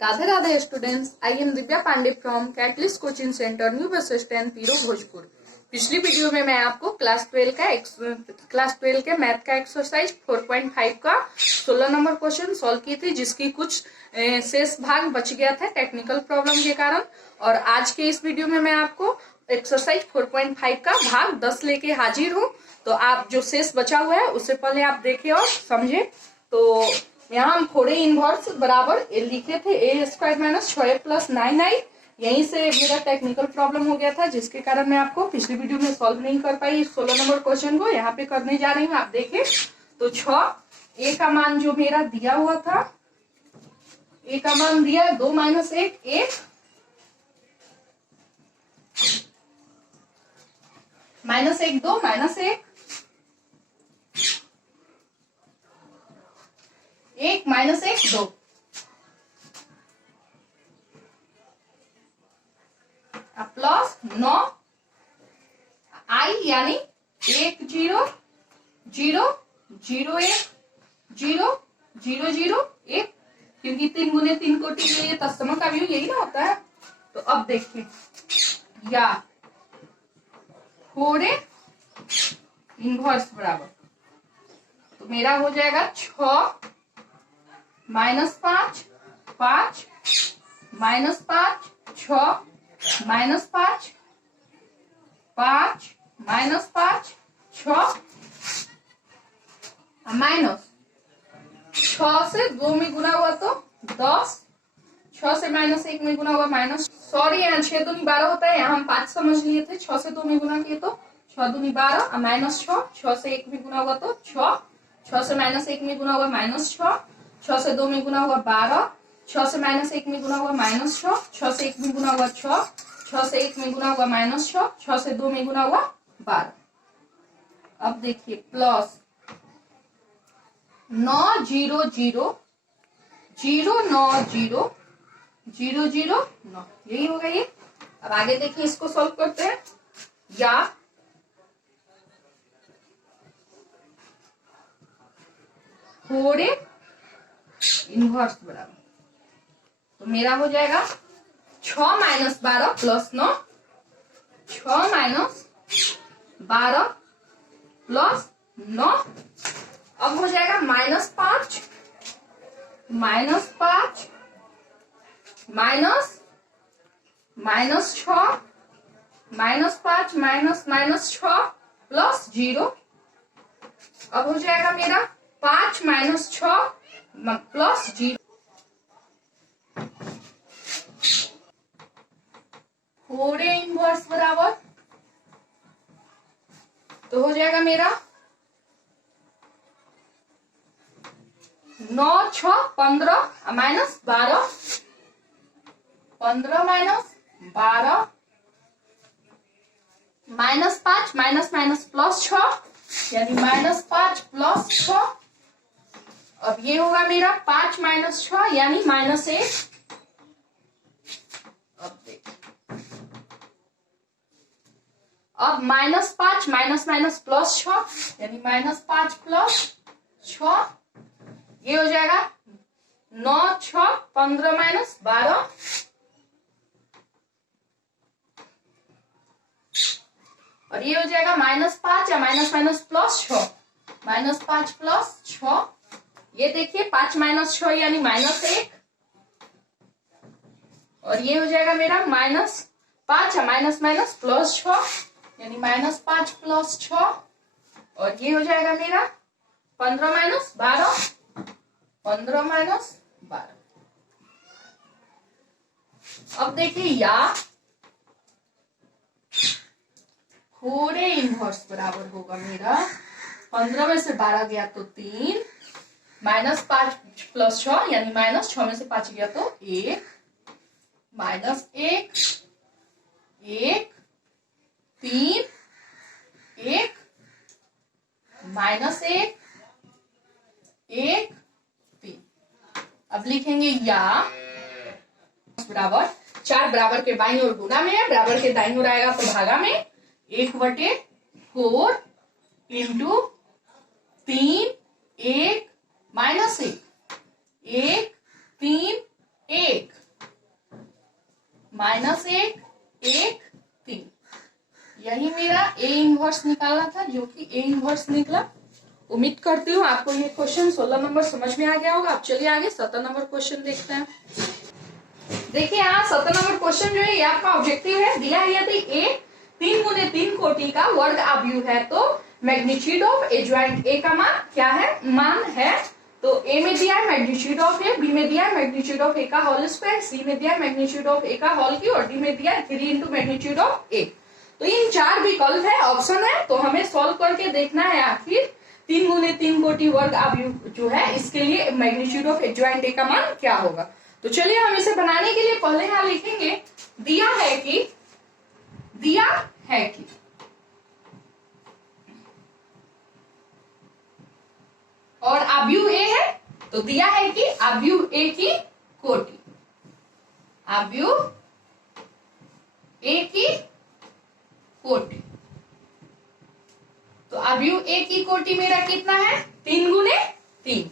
Radhe Radhe students, I am Divya Pandey from Catalyst coaching centre, new bus stand, Piro, Bhojpur. पिछली video में मैं आपको क्लास 12 के मैथ का एक्सरसाइज 4.5 का 16 नंबर क्वेश्चन सॉल्व की थी, जिसकी कुछ शेष भाग बच गया था टेक्निकल प्रॉब्लम के कारण। और आज के इस वीडियो में मैं आपको एक्सरसाइज 4.5 का भाग 10 लेके हाजिर हूँ। तो आप जो शेष बचा हुआ है उससे पहले आप देखें और समझे। तो यहाँ हम फोड़े इनवर्स बराबर लिखे थे ए square minus 6a plus 9i। यहीं से मेरा टेक्निकल प्रॉब्लम हो गया था, जिसके कारण मैं आपको पिछली वीडियो में सॉल्व नहीं कर पाई। इस 16 नंबर क्वेश्चन को यहाँ पे करने जा रही हूँ, आप देखें। तो 6a का मान जो मेरा दिया हुआ था, a का मान दिया 2 minus 1 1 minus 1 2 minus 1 1 minus 1 2 plus 9 आई यानी 1 0 0 0 1 0 0 0 1, क्योंकि 3 गुने 3 कोटि के लिए तत्सम का व्यू यही ना होता है। तो अब देखिए, या फोड़े इनवर्स बराबर, तो मेरा हो जाएगा 6 minus 5 5 minus 5 6 minus 5 5 minus 5 6 minus 6 से 2 में गुना हुआ तो 10, 6 से माइनस 1 में गुना हुआ माइनस, सॉरी यहाँ 6 दूनी 12 होता है, यहाँ हम 5 समझ लिए थे। 6 से 2 में गुना किए तो 6 दूनी 12 माइनस 6, 6 से 1 में गुना हुआ तो 6, 6 से माइनस 1 में गुना हुआ माइनस 6, 6 से 2 में गुना हुआ 12, 6 से माइनस 1 में गुना हुआ माइनस 6, 6 से 1 में गुना हुआ 6, 6 से 1 में गुना हुआ माइनस 6, 6 से 2 में गुना हुआ 12। अब देखिए प्लस 9 0 0 0 9 0 0 0 9, यही होगा ये। अब आगे देखिए, इसको सॉल्व करते हैं। या फोड़े इनवर्स बराबर, तो मेरा हो जाएगा 6 माइनस 12 प्लस 9, 6 माइनस 12 प्लस 9। अब हो जाएगा minus 5 minus 5 minus minus 6 minus 5 minus minus 6 plus 0। अब हो जाएगा मेरा 5 माइनस 6 प्लस 0, फोड़े इनवर्स बराबर, तो हो जाएगा मेरा 9 6 15 minus 12, 15 minus 12 minus 5 minus minus plus 6 यानी माइनस 5 प्लस 6। अब ये होगा मेरा 5 माइनस 6 यानी माइनस 1। अब देखिए, अब माइनस 5 माइनस माइनस प्लस 6 यानी माइनस 5 प्लस 6, ये हो जाएगा 9 6 15 माइनस 12, और ये हो जाएगा माइनस 5 या minus minus plus 6, minus 5 plus 6। ये देखिए 5 माइनस 6 यानी माइनस 1, और ये हो जाएगा मेरा माइनस 5 या माइनस माइनस प्लस 6 यानी माइनस 5 प्लस 6, और ये हो जाएगा मेरा 15 माइनस 12, 15 माइनस 12। अब देखिए, या फोड़े इनवर्स बराबर होगा मेरा 15 में से 12 गया तो 3, माइनस 5 प्लस 6 यानी माइनस 6 में से 5 गया तो 1, माइनस 1 1 3 1 माइनस 1 1 3। अब लिखेंगे या बराबर 4 बराबर के बाईं ओर गुना में है, बराबर के दाईं ओर आएगा तो भागा में 1/4 इंटू 3 1 माइनस 1 1 3 1 जो कि ए इनवर्स निकला। उम्मीद करती हूँ आपको ये क्वेश्चन 16 नंबर समझ में आ गया होगा। अब चलिए आगे 17 नंबर क्वेश्चन देखते हैं। देखिए यहाँ 17 नंबर क्वेश्चन जो है ये आपका ऑब्जेक्टिव है। दिया है यदि ए 3 गुने 3 कोटि का वर्ग आव्यूह है तो मैग्नीट्यूड ऑफ एडजॉइंट ए का मान क्या है, मान है। तो ए में दिया है मैग्नीट्यूड ऑफ ए, बी में दिया है मैग्नीट्यूड ऑफ ए का होल स्क्वायर, सी में दिया है मैग्नीट्यूड ऑफ ए का होल क्यूब और डी में दिया है 3 इंटू मैग्नीट्यूड ऑफ ए। तो इन 4 विकल्प है, ऑप्शन है। तो हमें सॉल्व करके देखना है आखिर 3 गुने 3 कोटि वर्ग आव्यूह जो है इसके लिए मैग्नीट्यूड ऑफ एडजॉइंट ए का मान क्या होगा। तो चलिए हम इसे बनाने के लिए पहले यहाँ लिखेंगे दिया है कि और आव्यूह ए है। तो दिया है कि आव्यूह ए की कोटि, आव्यूह ए की कोटि। तो आव्यूह ए की कोटि मेरा कितना है, 3 गुने 3,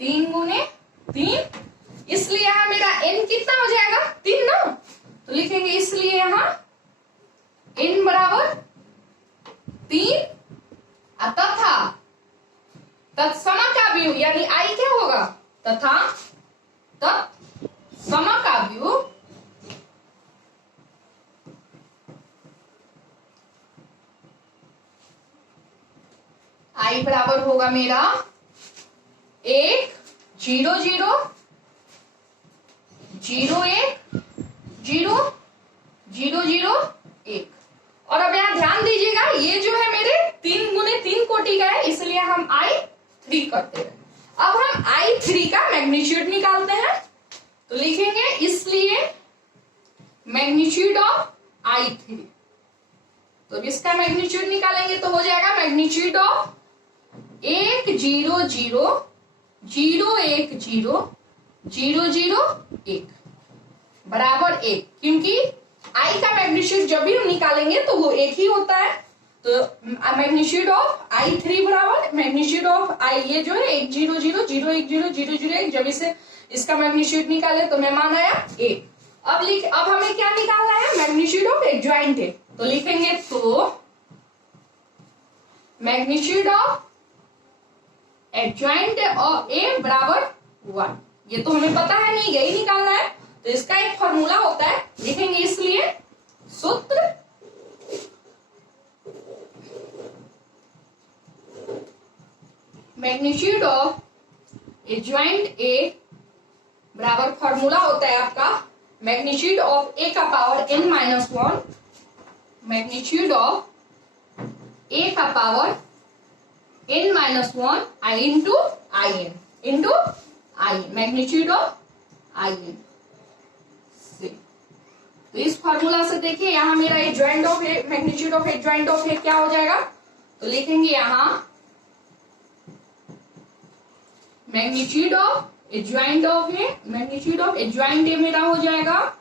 3 गुने 3। इसलिए यहां मेरा n कितना हो जाएगा, 3 ना। तो लिखेंगे इसलिए यहां n बराबर 3 तथा तत्समकाव्यूह यानी I क्या होगा, तथा तत्समकाव्यूह I बराबर होगा मेरा 1 0 0 0 1 0 0 0 1। और अब यहाँ ध्यान दीजिएगा ये जो है मेरे 3 गुने 3 कोटि का है, इसलिए हम I3 करते हैं। अब हम I3 का मैग्नीट्यूड निकालते हैं। तो लिखेंगे इसलिए मैग्नीट्यूड ऑफ I3। तो इसका मैग्नीट्यूड निकालेंगे तो हो जाएगा मैग्नीट्यूड ऑफ 1 0 0 0 1 0 0 0 1 बराबर 1, क्योंकि I का मैग्नीट्यूड जब भी हम निकालेंगे तो वो 1 ही होता है। तो मैग्नीट्यूड ऑफ I3 बराबर मैग्नीट्यूड ऑफ I ये जो है 1 0 0 0 1 0 0 0 1। जब इसे इसका मैग्नीट्यूड निकाले तो मैं मान आया 1। अब हमें क्या निकालना है, मैग्नीट्यूड ऑफ एडजॉइंट ए। तो लिखेंगे तो मैग्नीट्यूड ऑफ एडजॉइंट ऑफ ए बराबर 1। ये तो हमें पता है नहीं, यही निकालना है। तो इसका एक फॉर्मूला होता है, लिखेंगे इसलिए सूत्र मैग्नीट्यूड ऑफ एडजॉइंट ए बराबर फॉर्मूला होता है आपका मैग्नीट्यूड ऑफ ए का power n-1, magnitude of A का power n-1 I into I magnitude of I से। तो इस फॉर्मूला से देखिए यहाँ मेरा adjoint of A, magnitude of adjoint of A क्या हो जाएगा। तो लिखेंगे यहाँ magnitude of adjoint of A, magnitude of adjoint A मेरा हो जाएगा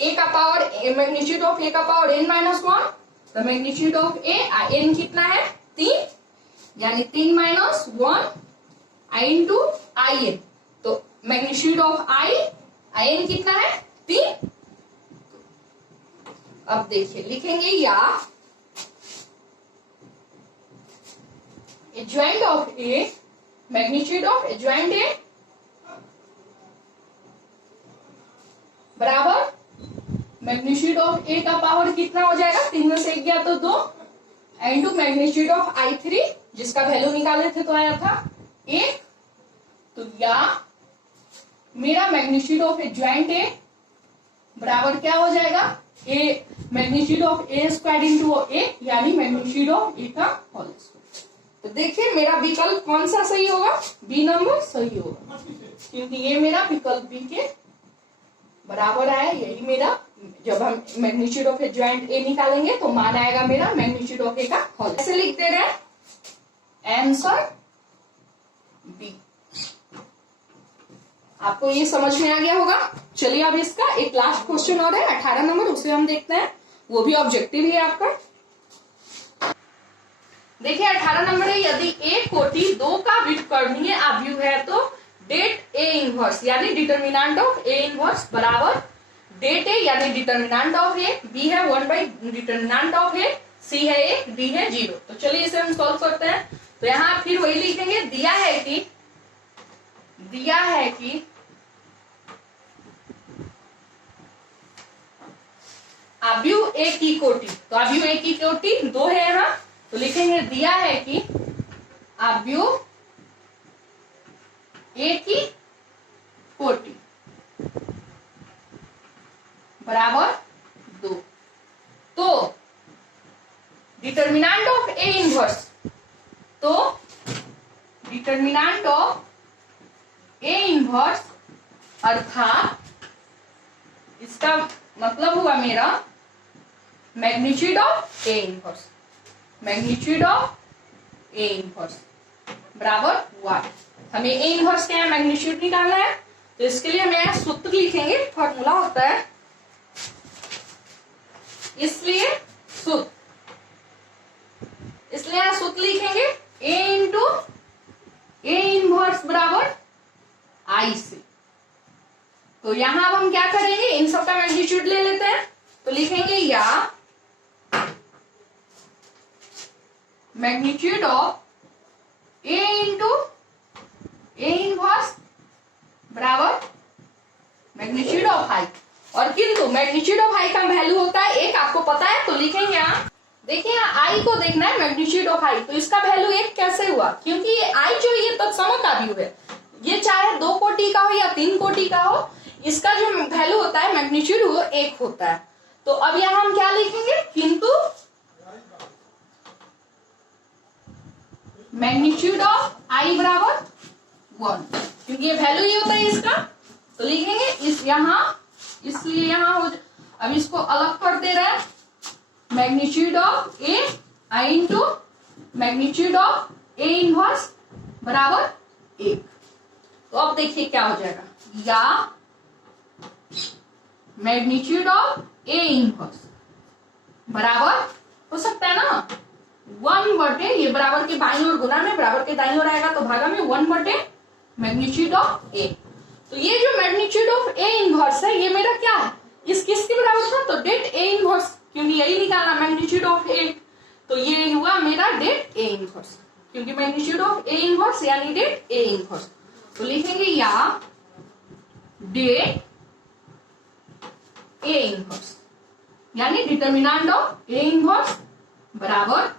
ए का पावर मैग्नीट्यूड ऑफ ए का पावर n-1। तो मैग्नीट्यूड ऑफ ए n कितना है 3, यानी 3 - 1 I इंटू I n। तो मैग्नीट्यूड ऑफ I n कितना है 3। अब देखिए लिखेंगे या adjoint of A, magnitude of adjoint ए बराबर मैग्नीट्यूड ऑफ ए का पावर कितना हो जाएगा, 3 में से 1 गया तो 2 इंटू मैग्नीट्यूड ऑफ I3 जिसका वैल्यू निकाले थे तो आया था 1। तो या मेरा मैग्नीट्यूड ऑफ एडजॉइंट ए बराबर क्या हो जाएगा, A magnitude of A square into A यानी मैग्नीट्यूड ऑफ ए का होल स्क्वायर। तो देखिए मेरा विकल्प कौन सा सही होगा, बी नंबर सही होगा, क्योंकि ये मेरा विकल्प बी के बराबर आया। यही मेरा, जब हम मैग्नीट्यूड ऑफ एडजॉइंट ए निकालेंगे तो मान आएगा मेरा मैग्नीट्यूड ऑफ ए का होल। ऐसे लिख दे रहे हैं आंसर बी। आपको ये समझ में आ गया होगा। चलिए अब इसका एक लास्ट क्वेश्चन और है 18 नंबर, उसे हम देखते हैं। वो भी ऑब्जेक्टिव है आपका। देखिए 18 नंबर है, यदि ए कोटि 2 का व्युत्क्रमीय आव्यूह है तो डेट ए इनवर्स यानी डिटर्मिनेंट ऑफ ए इनवर्स बराबर डेट ए यानी डिटर्मिनेंट ऑफ ए, बी है 1 by determinant of A, C है 1, D है 0। तो चलिए इसे हम सॉल्व करते हैं। तो यहाँ फिर वही लिखेंगे, दिया है कि आव्यूह A की कोटि, तो आव्यूह A की कोटि 2 है यहाँ, तो लिखेंगे दिया है कि आव्यूह A की कोटि बराबर 2। तो डिटर्मिनेंट ऑफ A इनवर्स, तो डिटर्मिनेंट ऑफ A इनवर्स अर्थात इसका मतलब हुआ मेरा magnitude of A inverse, magnitude of A inverse बराबर 1। हमें A इनवर्स क्या है, मैग्नीट्यूड निकालना है। तो इसके लिए हमें यहाँ सूत्र लिखेंगे, फॉर्मूला होता है, इसलिए यहाँ सूत्र लिखेंगे A इंटू A इनवर्स बराबर I से। तो यहां अब हम क्या करेंगे, इन सब का मैग्नीट्यूड ले लेते हैं। तो लिखेंगे या magnitude of A into A inverse बराबर मैग्नीट्यूड ऑफ I। और किंतु मैग्नीट्यूड ऑफ I का वैल्यू होता है 1, आपको पता है। तो लिखेंगे यहाँ, देखिए यहाँ I को देखना है मैग्नीट्यूड ऑफ I, तो इसका वैल्यू 1 कैसे हुआ, क्योंकि ये I जो ये तत्समक आव्यूह है, ये चाहे 2 कोटि का हो या 3 कोटि का हो, इसका जो वैल्यू होता है मैग्नीट्यूड वो 1 होता है। तो अब यहाँ हम क्या लिखेंगे, किंतु मैग्नीट्यूड ऑफ I बराबर 1, क्योंकि ये वैल्यू ये होता है इसका। तो लिखेंगे इस यहाँ, इसलिए यहाँ हो, अब इसको अलग कर दे रहे हैं, magnitude of A I into magnitude of A inverse बराबर 1। तो अब देखिए क्या हो जाएगा, या मैग्नीट्यूड ऑफ A इनवर्स बराबर हो सकता है ना 1 बटे, ये बराबर के बाईं ओर गुना में, बराबर के दाईं ओर आएगा तो भागा में 1 बटे मैग्नीट्यूड ऑफ A। तो ये जो मैग्नीट्यूड ऑफ A इनवर्स है, ये मेरा क्या है, इस किसके बराबर था, तो डेट A इनवर्स, क्योंकि यही निकालना मैग्नीट्यूड ऑफ A। तो ये हुआ मेरा डेट A इनवर्स, क्योंकि मैग्नीट्यूड ऑफ A इनवर्स यानी डेट A इनवर्स। तो लिखेंगे या डेट A इनवर्स यानी डिटर्मिनेंट ऑफ A इनवर्स बराबर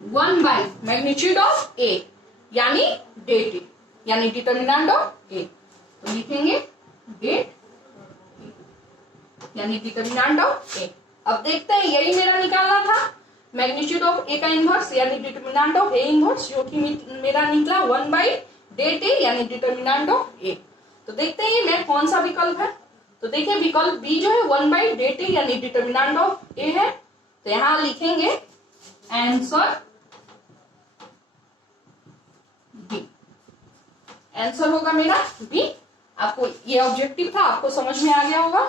1 बाई मैग्नीट्यूड ऑफ A यानी डेट A, यानी डिटर्मिनेंट ऑफ A। तो लिखेंगे डेट यानी डिटर्मिनेंट ऑफ A। अब देखते हैं, यही मेरा निकालना था मैग्नीट्यूड ऑफ A का इनवर्स यानी डिटर्मिनेंट ऑफ A इनवर्स, जो कि मेरा निकला 1 बाई डेट A यानी डिटर्मिनेंट ऑफ A। तो देखते हैं ये मेरा कौन सा विकल्प है। तो देखिए विकल्प बी जो है 1 बाई डेट A यानी डिटर्मिनेंट ऑफ A है। तो यहां लिखेंगे आंसर बी, आंसर होगा मेरा बी। आपको ये ऑब्जेक्टिव था, आपको समझ में आ गया होगा।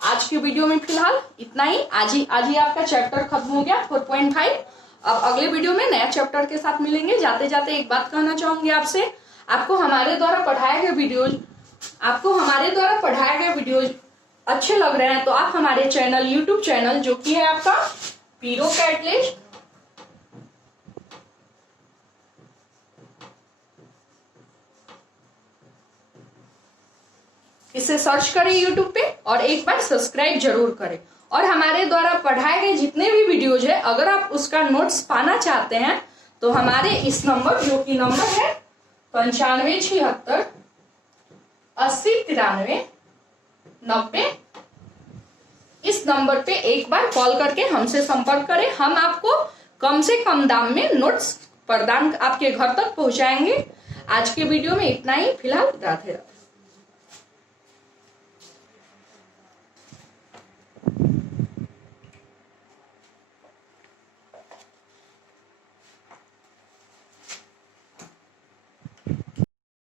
आज के वीडियो में फिलहाल इतना ही। आज ही आपका चैप्टर खत्म हो गया 4.5। अब अगले वीडियो में नया चैप्टर के साथ मिलेंगे। जाते जाते एक बात कहना चाहूंगी आपसे, आपको हमारे द्वारा पढ़ाए गए वीडियोज अच्छे लग रहे हैं तो आप हमारे चैनल, यूट्यूब चैनल जो कि है आपका पीरो कैटलिस्ट, इसे सर्च करें यूट्यूब पे और एक बार सब्सक्राइब जरूर करें। और हमारे द्वारा पढ़ाए गए जितने भी वीडियोज है, अगर आप उसका नोट्स पाना चाहते हैं तो हमारे इस नंबर, जो कि नंबर है 9576 80 93 90, इस नंबर पे एक बार कॉल करके हमसे संपर्क करें। हम आपको कम से कम दाम में नोट्स प्रदान आपके घर तक पहुंचाएंगे। आज के वीडियो में इतना ही। फिलहाल राधे राधे।